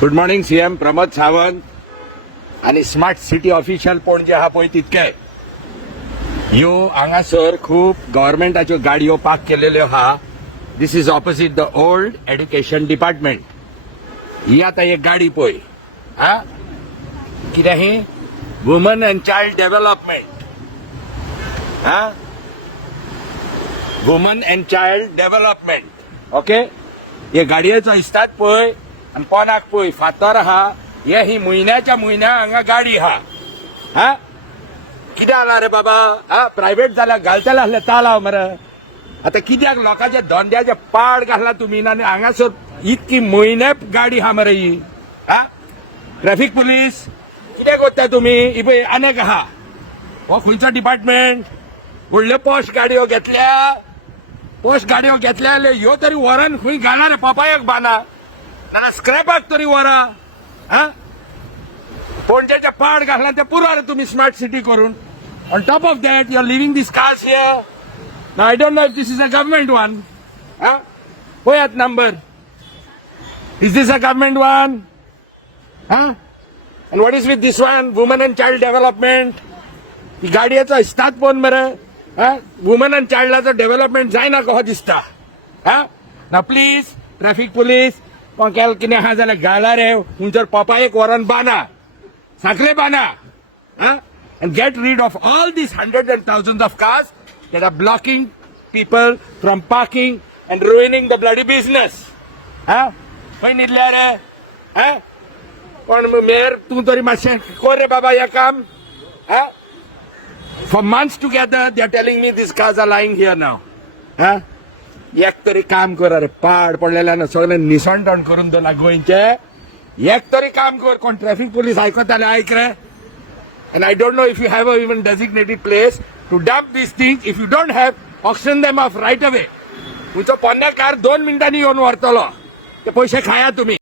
Good morning CM Pramod Sawant आणि smart city official पणजे हा पळय तितके ह्यो हांगासर खूप गव्हर्नमेंटाच्यो गाडयो पार्क केलेल्यो हा. This is opposite the old education department. ही आता एक गाडी पळय हा कितें ही वुमन अँड चाइल्ड डेव्हलपमेंट हा woman and child development. Okay हे गाडयेचो इस्तात पळय आणि पोनाक पळय फातर आहा. हे ही म्हयन्याच्या म्हयन्या हांगा गाडी हा कितें जाला रे बाबा हा प्रायव्हेट जाल्यार घालतले आसले तालाव मरे. आता कित्याक लोकांच्या धंद्याचे पाड घातला तुम्ही आनी हांगासर इतकी म्हयने गाडी हा मरे ही हा. ट्रॅफिक पुलीस कितें करता तुम्ही ही पळय अनेक आहा. हो खंयचो डिपार्टमेंट व्हडल्यो पॉश गाडयो घेतल्या जाल्यार ह्यो तरी वरान खंय घाला रे पपायाक बाना नाल्यार स्क्रॅपाक तरी वरा हा. पणजेच्या पाड घातला ते पुरो रे तुम्ही स्मार्ट सिटी करून. On top of that you are living this cars here. Now I don't know if this is a government one. Huh? What number? Is this a government one? Huh? And what is with this one? Women and Child Development. ही गाडयेचो इस्तात पण मरे woman and चाइल्डाचो development जायना कहो दिसता. ना please traffic police कोण कितें आहा जाल्यार घाला रे थंयसर पपायेक व्हरोन बाना साखळे बाना and get rid of all these hundreds and thousands of cars that are blocking people from parking and ruining the bloody business. खंय न्हिदल्या रे कोण मेयर तूं तरी मातशें कर रे बाबा हें काम. For months together they are telling me these cars are lying here now. एक तरी काम कर रे पाड पडलेल्यान सगळे निसंटण करून दवरला गोंयचे. एक तरी काम कर. कोण ट्रॅफिक पुलीस आयकताले आयक रे. And I don't know if you have a even designated place to dump these things. If you don't have, auction them off right away. तुमचो पोन्ने कार 2 मिनिटांनी येऊन व्हरतलो. ते पैसे खाया तुम्ही.